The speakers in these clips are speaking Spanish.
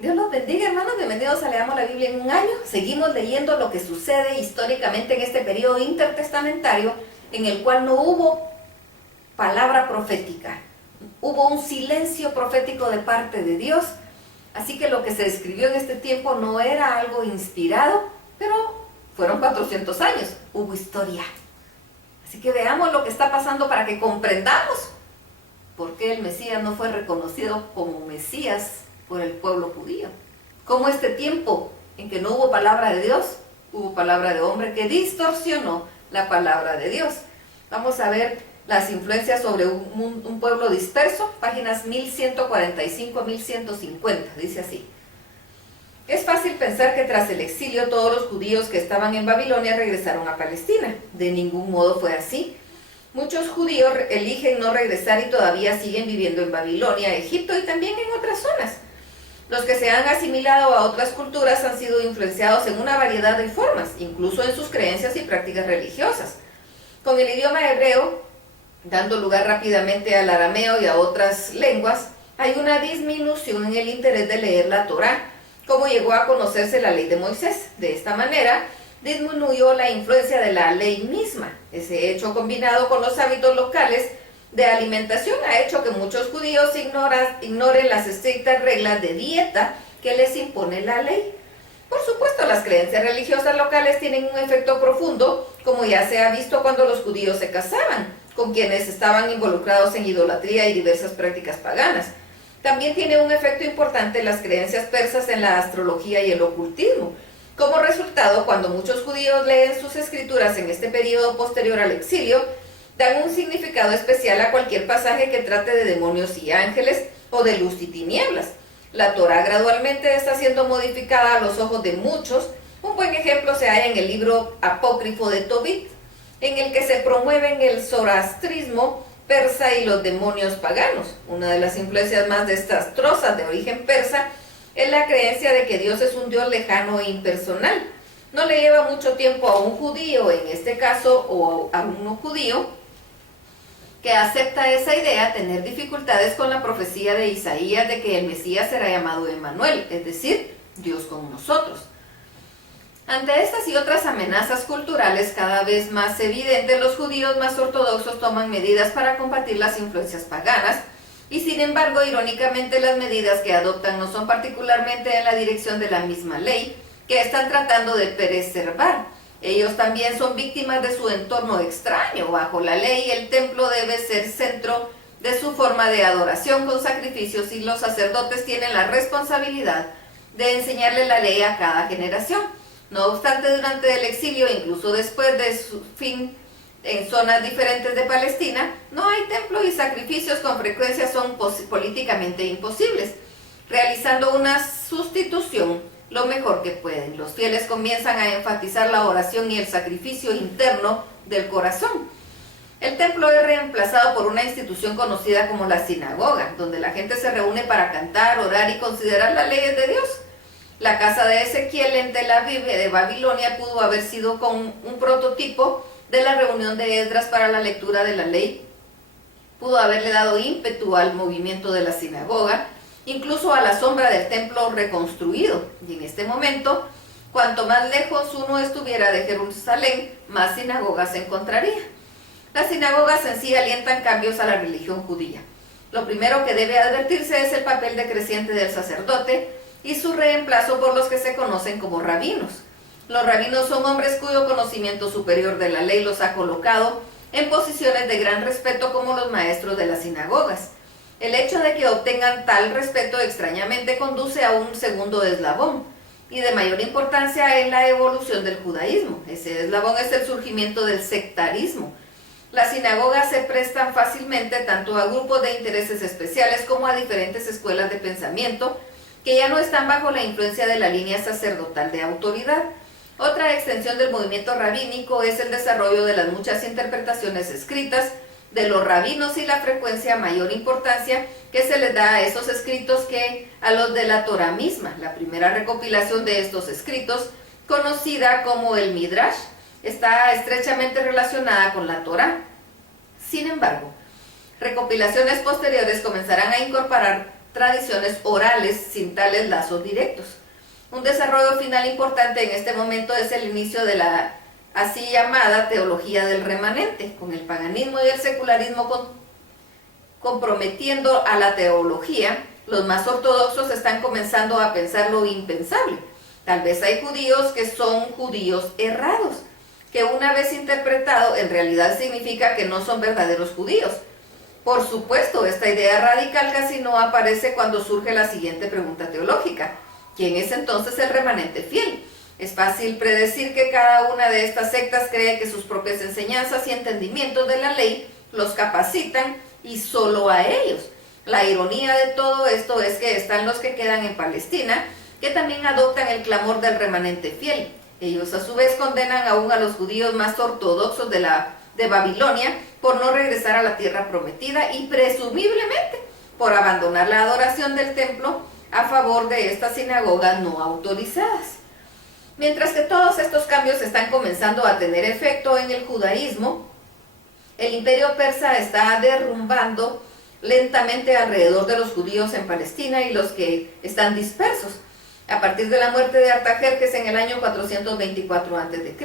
Dios los bendiga, hermanos, bienvenidos a Leamos la Biblia en un año. Seguimos leyendo lo que sucede históricamente en este periodo intertestamentario en el cual no hubo palabra profética. Hubo un silencio profético de parte de Dios, así que lo que se escribió en este tiempo no era algo inspirado, pero fueron 400 años, hubo historia. Así que veamos lo que está pasando para que comprendamos por qué el Mesías no fue reconocido como Mesías por el pueblo judío. Como este tiempo en que no hubo palabra de Dios, hubo palabra de hombre que distorsionó la palabra de Dios. Vamos a ver las influencias sobre un pueblo disperso, páginas 1145 a 1150, dice así. Es fácil pensar que tras el exilio todos los judíos que estaban en Babilonia regresaron a Palestina. De ningún modo fue así. Muchos judíos eligen no regresar y todavía siguen viviendo en Babilonia, Egipto y también en otras zonas. Los que se han asimilado a otras culturas han sido influenciados en una variedad de formas, incluso en sus creencias y prácticas religiosas. Con el idioma hebreo, dando lugar rápidamente al arameo y a otras lenguas, hay una disminución en el interés de leer la Torá, como llegó a conocerse la ley de Moisés. De esta manera, disminuyó la influencia de la ley misma. Ese hecho, combinado con los hábitos locales de alimentación, ha hecho que muchos judíos ignoren las estrictas reglas de dieta que les impone la ley. Por supuesto, las creencias religiosas locales tienen un efecto profundo, como ya se ha visto cuando los judíos se casaban con quienes estaban involucrados en idolatría y diversas prácticas paganas. También tiene un efecto importante las creencias persas en la astrología y el ocultismo. Como resultado, cuando muchos judíos leen sus escrituras en este periodo posterior al exilio, dan un significado especial a cualquier pasaje que trate de demonios y ángeles o de luz y tinieblas. La Torá gradualmente está siendo modificada a los ojos de muchos. Un buen ejemplo se halla en el libro apócrifo de Tobit, en el que se promueven el zoroastrismo persa y los demonios paganos. Una de las influencias más desastrosas de origen persa es la creencia de que Dios es un Dios lejano e impersonal. No le lleva mucho tiempo a un judío, en este caso, o a un no judío, que acepta esa idea, tener dificultades con la profecía de Isaías de que el Mesías será llamado Emmanuel, es decir, Dios con nosotros. Ante estas y otras amenazas culturales cada vez más evidentes, los judíos más ortodoxos toman medidas para combatir las influencias paganas, y sin embargo, irónicamente, las medidas que adoptan no son particularmente en la dirección de la misma ley que están tratando de preservar. Ellos también son víctimas de su entorno extraño. Bajo la ley, el templo debe ser centro de su forma de adoración con sacrificios, y los sacerdotes tienen la responsabilidad de enseñarle la ley a cada generación. No obstante, durante el exilio, incluso después de su fin en zonas diferentes de Palestina, no hay templo y sacrificios con frecuencia son políticamente imposibles, realizando una sustitución lo mejor que pueden. Los fieles comienzan a enfatizar la oración y el sacrificio interno del corazón. El templo es reemplazado por una institución conocida como la sinagoga, donde la gente se reúne para cantar, orar y considerar las leyes de Dios. La casa de Ezequiel en Tel Aviv de Babilonia pudo haber sido con un prototipo de la reunión de Esdras para la lectura de la ley. Pudo haberle dado ímpetu al movimiento de la sinagoga, incluso a la sombra del templo reconstruido. Y en este momento, cuanto más lejos uno estuviera de Jerusalén, más sinagogas se encontraría. Las sinagogas en sí alientan cambios a la religión judía. Lo primero que debe advertirse es el papel decreciente del sacerdote y su reemplazo por los que se conocen como rabinos. Los rabinos son hombres cuyo conocimiento superior de la ley los ha colocado en posiciones de gran respeto como los maestros de las sinagogas. El hecho de que obtengan tal respeto extrañamente conduce a un segundo eslabón y de mayor importancia en la evolución del judaísmo. Ese eslabón es el surgimiento del sectarismo. Las sinagogas se prestan fácilmente tanto a grupos de intereses especiales como a diferentes escuelas de pensamiento que ya no están bajo la influencia de la línea sacerdotal de autoridad. Otra extensión del movimiento rabínico es el desarrollo de las muchas interpretaciones escritas de los rabinos y la frecuencia mayor importancia que se les da a esos escritos que a los de la Torá misma. La primera recopilación de estos escritos, conocida como el Midrash, está estrechamente relacionada con la Torá. Sin embargo, recopilaciones posteriores comenzarán a incorporar tradiciones orales sin tales lazos directos. Un desarrollo final importante en este momento es el inicio de la así llamada teología del remanente, con el paganismo y el secularismo comprometiendo a la teología. Los más ortodoxos están comenzando a pensar lo impensable. Tal vez hay judíos que son judíos errados, que una vez interpretado en realidad significa que no son verdaderos judíos. Por supuesto, esta idea radical casi no aparece cuando surge la siguiente pregunta teológica: ¿quién es entonces el remanente fiel? Es fácil predecir que cada una de estas sectas cree que sus propias enseñanzas y entendimientos de la ley los capacitan y solo a ellos. La ironía de todo esto es que están los que quedan en Palestina, que también adoptan el clamor del remanente fiel. Ellos a su vez condenan aún a los judíos más ortodoxos de Babilonia por no regresar a la tierra prometida y presumiblemente por abandonar la adoración del templo a favor de estas sinagogas no autorizadas. Mientras que todos estos cambios están comenzando a tener efecto en el judaísmo, el imperio persa está derrumbando lentamente alrededor de los judíos en Palestina y los que están dispersos. A partir de la muerte de Artajerjes en el año 424 a.C.,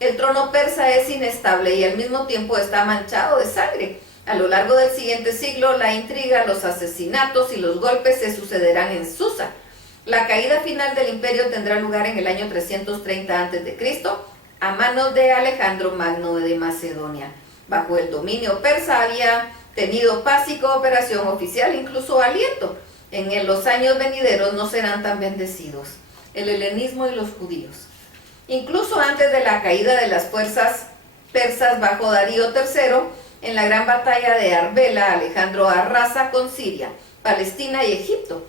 el trono persa es inestable y al mismo tiempo está manchado de sangre. A lo largo del siguiente siglo, la intriga, los asesinatos y los golpes se sucederán en Susa. La caída final del imperio tendrá lugar en el año 330 a.C. a manos de Alejandro Magno de Macedonia. Bajo el dominio persa había tenido paz y cooperación oficial, incluso aliento. En los años venideros no serán tan bendecidos el helenismo y los judíos. Incluso antes de la caída de las fuerzas persas bajo Darío III, en la gran batalla de Arbela, Alejandro arrasa con Siria, Palestina y Egipto.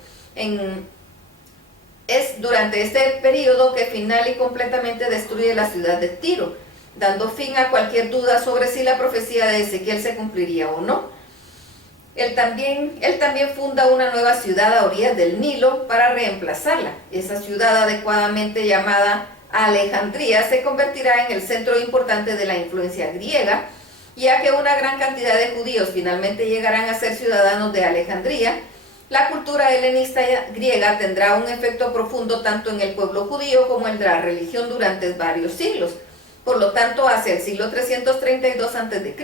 Es durante este periodo que final y completamente destruye la ciudad de Tiro, dando fin a cualquier duda sobre si la profecía de Ezequiel se cumpliría o no. Él también funda una nueva ciudad a orillas del Nilo para reemplazarla. Esa ciudad, adecuadamente llamada Alejandría, se convertirá en el centro importante de la influencia griega, ya que una gran cantidad de judíos finalmente llegarán a ser ciudadanos de Alejandría. La cultura helenista griega tendrá un efecto profundo tanto en el pueblo judío como en la religión durante varios siglos. Por lo tanto, hacia el siglo 332 a.C.,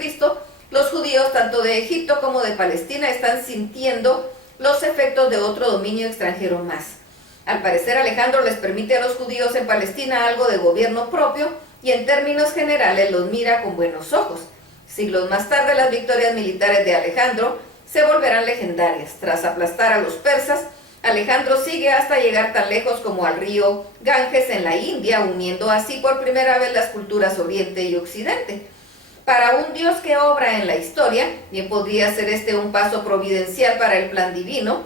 los judíos tanto de Egipto como de Palestina están sintiendo los efectos de otro dominio extranjero más. Al parecer, Alejandro les permite a los judíos en Palestina algo de gobierno propio y en términos generales los mira con buenos ojos. Siglos más tarde, las victorias militares de Alejandro se volverán legendarias. Tras aplastar a los persas, Alejandro sigue hasta llegar tan lejos como al río Ganges en la India, uniendo así por primera vez las culturas Oriente y Occidente. Para un Dios que obra en la historia, bien podría ser este un paso providencial para el plan divino,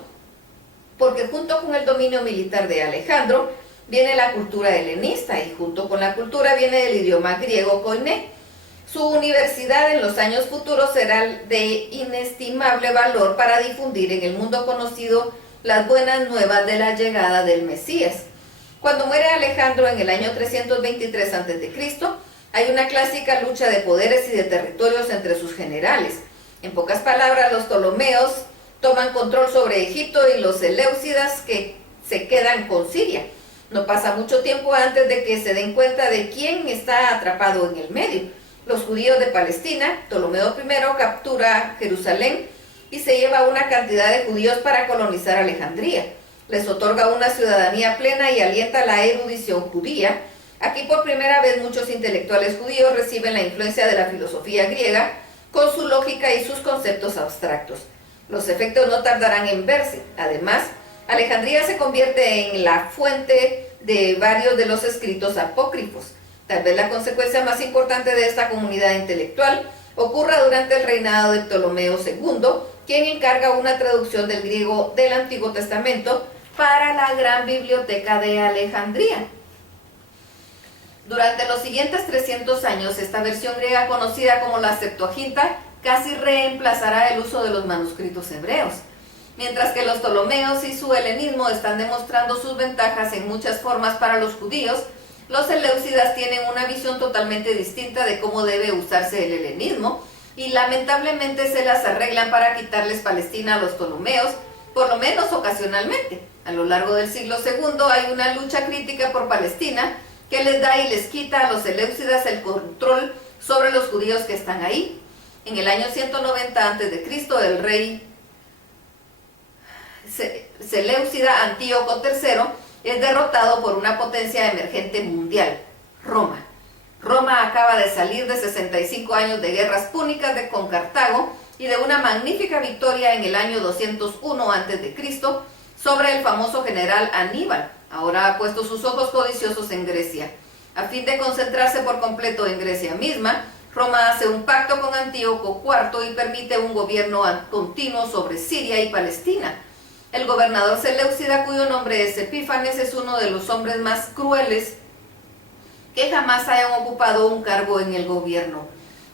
porque junto con el dominio militar de Alejandro viene la cultura helenista y junto con la cultura viene el idioma griego koiné. Su universidad en los años futuros será de inestimable valor para difundir en el mundo conocido las buenas nuevas de la llegada del Mesías. Cuando muere Alejandro en el año 323 a.C., hay una clásica lucha de poderes y de territorios entre sus generales. En pocas palabras, los Ptolomeos toman control sobre Egipto y los Seleucidas que se quedan con Siria. No pasa mucho tiempo antes de que se den cuenta de quién está atrapado en el medio. Los judíos de Palestina. Ptolomeo I captura Jerusalén y se lleva una cantidad de judíos para colonizar Alejandría. Les otorga una ciudadanía plena y alienta la erudición judía. Aquí por primera vez muchos intelectuales judíos reciben la influencia de la filosofía griega con su lógica y sus conceptos abstractos. Los efectos no tardarán en verse. Además, Alejandría se convierte en la fuente de varios de los escritos apócrifos. Tal vez la consecuencia más importante de esta comunidad intelectual ocurra durante el reinado de Ptolomeo II, quien encarga una traducción del griego del Antiguo Testamento para la gran biblioteca de Alejandría. Durante los siguientes 300 años, esta versión griega conocida como la Septuaginta casi reemplazará el uso de los manuscritos hebreos. Mientras que los Ptolomeos y su helenismo están demostrando sus ventajas en muchas formas para los judíos, los Seleucidas tienen una visión totalmente distinta de cómo debe usarse el helenismo y lamentablemente se las arreglan para quitarles Palestina a los Ptolomeos por lo menos ocasionalmente. A lo largo del siglo II hay una lucha crítica por Palestina que les da y les quita a los seleucidas el control sobre los judíos que están ahí. En el año 190 a.C., el rey seleucida Antíoco III es derrotado por una potencia emergente mundial, Roma. Roma acaba de salir de 65 años de guerras púnicas con Cartago y de una magnífica victoria en el año 201 a.C. sobre el famoso general Aníbal. Ahora ha puesto sus ojos codiciosos en Grecia. A fin de concentrarse por completo en Grecia misma, Roma hace un pacto con Antíoco IV y permite un gobierno continuo sobre Siria y Palestina. El gobernador seleucida, cuyo nombre es Epífanes, es uno de los hombres más crueles que jamás hayan ocupado un cargo en el gobierno.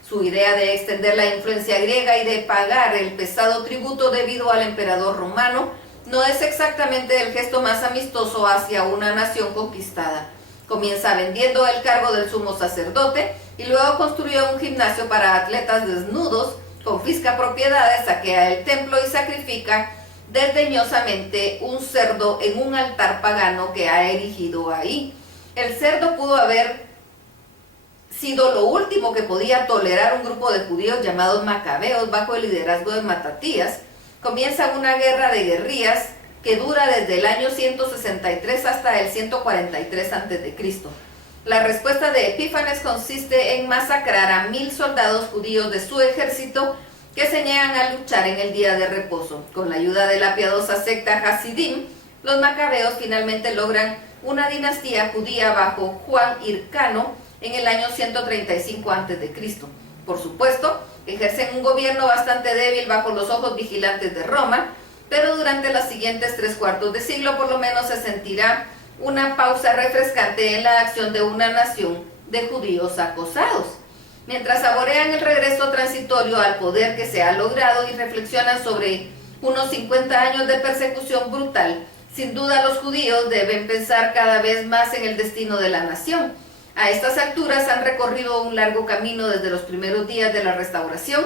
Su idea de extender la influencia griega y de pagar el pesado tributo debido al emperador romano no es exactamente el gesto más amistoso hacia una nación conquistada. Comienza vendiendo el cargo del sumo sacerdote y luego construye un gimnasio para atletas desnudos, confisca propiedades, saquea el templo y sacrifica desdeñosamente un cerdo en un altar pagano que ha erigido ahí. El cerdo pudo haber sido lo último que podía tolerar un grupo de judíos llamados macabeos bajo el liderazgo de Matatías. Comienza una guerra de guerrillas que dura desde el año 163 hasta el 143 a.C. La respuesta de Epífanes consiste en masacrar a 1000 soldados judíos de su ejército que se niegan a luchar en el día de reposo. Con la ayuda de la piadosa secta Hasidim, los macabeos finalmente logran una dinastía judía bajo Juan Hircano en el año 135 a.C. Por supuesto, ejercen un gobierno bastante débil bajo los ojos vigilantes de Roma, pero durante los siguientes 3/4 de siglo por lo menos se sentirá una pausa refrescante en la acción de una nación de judíos acosados. Mientras saborean el regreso transitorio al poder que se ha logrado y reflexionan sobre unos 50 años de persecución brutal, sin duda los judíos deben pensar cada vez más en el destino de la nación. A estas alturas han recorrido un largo camino desde los primeros días de la restauración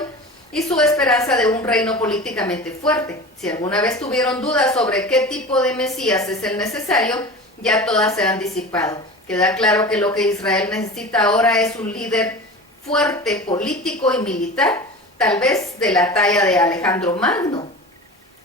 y su esperanza de un reino políticamente fuerte. Si alguna vez tuvieron dudas sobre qué tipo de Mesías es el necesario, ya todas se han disipado. Queda claro que lo que Israel necesita ahora es un líder fuerte, político y militar, tal vez de la talla de Alejandro Magno.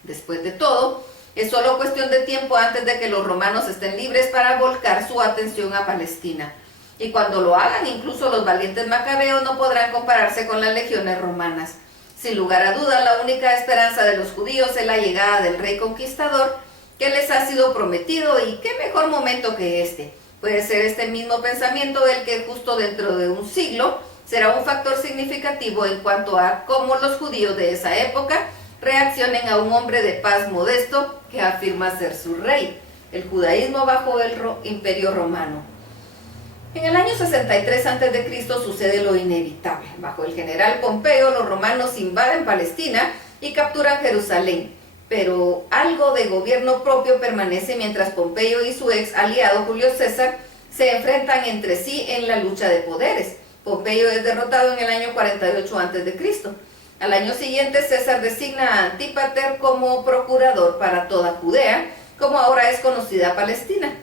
Después de todo, es solo cuestión de tiempo antes de que los romanos estén libres para volcar su atención a Palestina. Y cuando lo hagan, incluso los valientes macabeos no podrán compararse con las legiones romanas. Sin lugar a duda, la única esperanza de los judíos es la llegada del rey conquistador que les ha sido prometido, y qué mejor momento que este. Puede ser este mismo pensamiento el que justo dentro de un siglo será un factor significativo en cuanto a cómo los judíos de esa época reaccionen a un hombre de paz modesto que afirma ser su rey. El judaísmo bajo el imperio romano. En el año 63 a.C. sucede lo inevitable. Bajo el general Pompeo, los romanos invaden Palestina y capturan Jerusalén. Pero algo de gobierno propio permanece mientras Pompeyo y su ex aliado Julio César se enfrentan entre sí en la lucha de poderes. Pompeyo es derrotado en el año 48 a.C. Al año siguiente, César designa a Antípater como procurador para toda Judea, como ahora es conocida Palestina,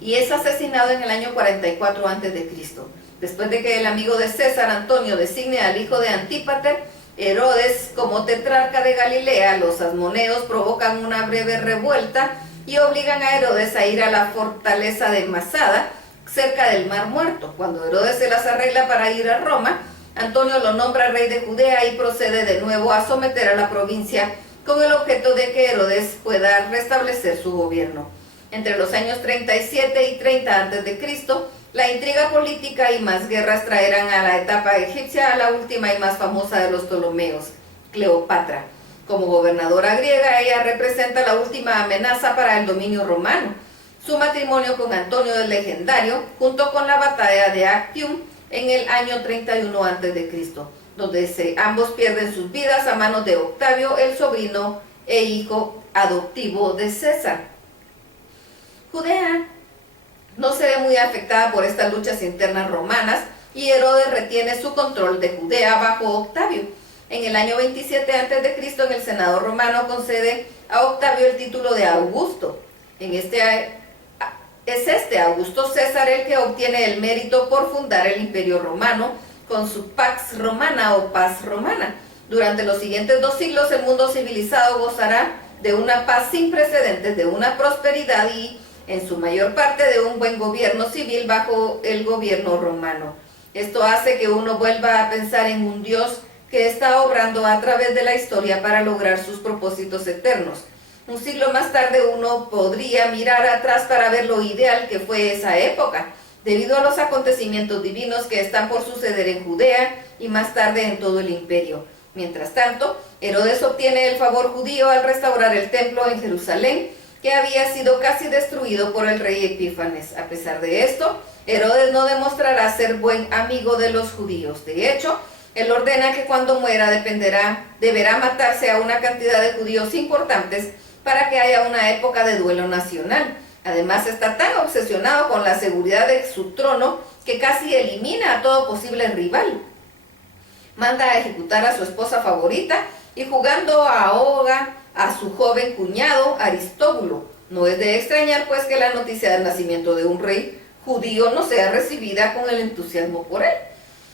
y es asesinado en el año 44 a.C. Después de que el amigo de César, Antonio, designe al hijo de Antípater, Herodes, como tetrarca de Galilea, los asmoneos provocan una breve revuelta y obligan a Herodes a ir a la fortaleza de Masada, cerca del Mar Muerto. Cuando Herodes se las arregla para ir a Roma, Antonio lo nombra rey de Judea y procede de nuevo a someter a la provincia con el objeto de que Herodes pueda restablecer su gobierno. Entre los años 37 y 30 a.C., la intriga política y más guerras traerán a la etapa egipcia a la última y más famosa de los Ptolomeos, Cleopatra. Como gobernadora griega, ella representa la última amenaza para el dominio romano. Su matrimonio con Antonio es legendario, junto con la batalla de Actium en el año 31 a.C., donde ambos pierden sus vidas a manos de Octavio, el sobrino e hijo adoptivo de César. Judea no se ve muy afectada por estas luchas internas romanas y Herodes retiene su control de Judea bajo Octavio. En el año 27 a.C., en el Senado romano concede a Octavio el título de Augusto. Es Augusto César el que obtiene el mérito por fundar el Imperio Romano con su Pax Romana o paz romana. Durante los siguientes 2 siglos el mundo civilizado gozará de una paz sin precedentes, de una prosperidad y en su mayor parte de un buen gobierno civil bajo el gobierno romano. Esto hace que uno vuelva a pensar en un Dios que está obrando a través de la historia para lograr sus propósitos eternos. Un siglo más tarde uno podría mirar atrás para ver lo ideal que fue esa época, debido a los acontecimientos divinos que están por suceder en Judea y más tarde en todo el imperio. Mientras tanto, Herodes obtiene el favor judío al restaurar el templo en Jerusalén, que había sido casi destruido por el rey Epífanes. A pesar de esto, Herodes no demostrará ser buen amigo de los judíos. De hecho, él ordena que cuando muera deberá matarse a una cantidad de judíos importantes para que haya una época de duelo nacional. Además, está tan obsesionado con la seguridad de su trono que casi elimina a todo posible rival. Manda a ejecutar a su esposa favorita y jugando ahoga a su joven cuñado Aristóbulo. No es de extrañar pues que la noticia del nacimiento de un rey judío no sea recibida con el entusiasmo por él.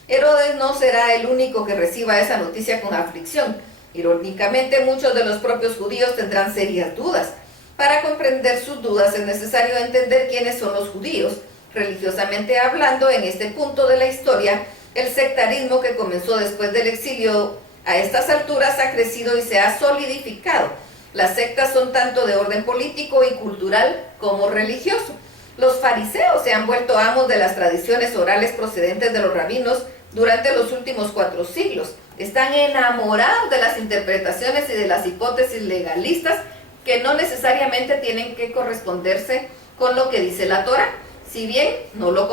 Herodes no será el único que reciba esa noticia con aflicción. Irónicamente, muchos de los propios judíos tendrán serias dudas. Para comprender sus dudas es necesario entender quiénes son los judíos. Religiosamente hablando, en este punto de la historia, el sectarismo que comenzó después del exilio a estas alturas ha crecido y se ha solidificado. Las sectas son tanto de orden político y cultural como religioso. Los fariseos se han vuelto amos de las tradiciones orales procedentes de los rabinos durante los últimos 4 siglos. Están enamorados de las interpretaciones y de las hipótesis legalistas que no necesariamente tienen que corresponderse con lo que dice la Torá. Si bien no lo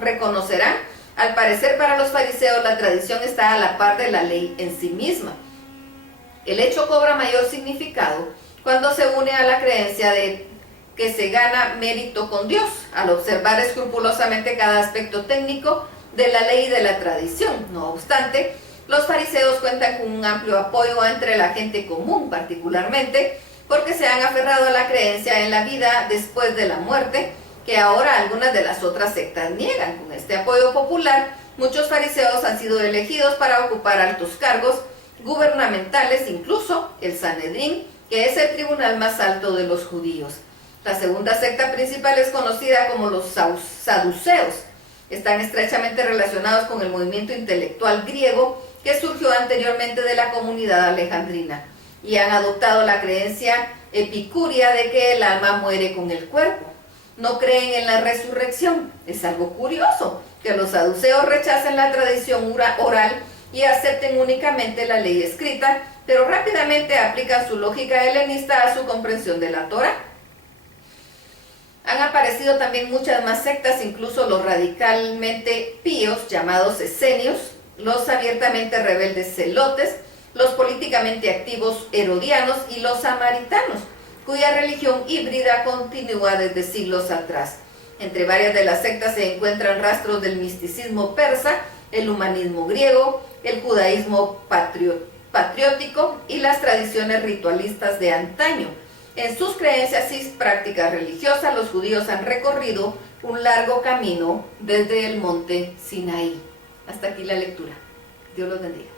reconocerán, al parecer para los fariseos la tradición está a la par de la ley en sí misma. El hecho cobra mayor significado cuando se une a la creencia de que se gana mérito con Dios, al observar escrupulosamente cada aspecto técnico de la ley y de la tradición. No obstante, los fariseos cuentan con un amplio apoyo entre la gente común, particularmente porque se han aferrado a la creencia en la vida después de la muerte, que ahora algunas de las otras sectas niegan. Con este apoyo popular, muchos fariseos han sido elegidos para ocupar altos cargos gubernamentales, incluso el Sanedrín, que es el tribunal más alto de los judíos. La segunda secta principal es conocida como los saduceos. Están estrechamente relacionados con el movimiento intelectual griego que surgió anteriormente de la comunidad alejandrina y han adoptado la creencia epicúrea de que el alma muere con el cuerpo. No creen en la resurrección. Es algo curioso que los saduceos rechacen la tradición oral y acepten únicamente la ley escrita, pero rápidamente aplican su lógica helenista a su comprensión de la Torá. Han aparecido también muchas más sectas, incluso los radicalmente píos llamados esenios, los abiertamente rebeldes celotes, los políticamente activos herodianos y los samaritanos, cuya religión híbrida continúa desde siglos atrás. Entre varias de las sectas se encuentran rastros del misticismo persa, el humanismo griego, el judaísmo patriótico y las tradiciones ritualistas de antaño. En sus creencias y prácticas religiosas, los judíos han recorrido un largo camino desde el monte Sinaí. Hasta aquí la lectura. Dios los bendiga.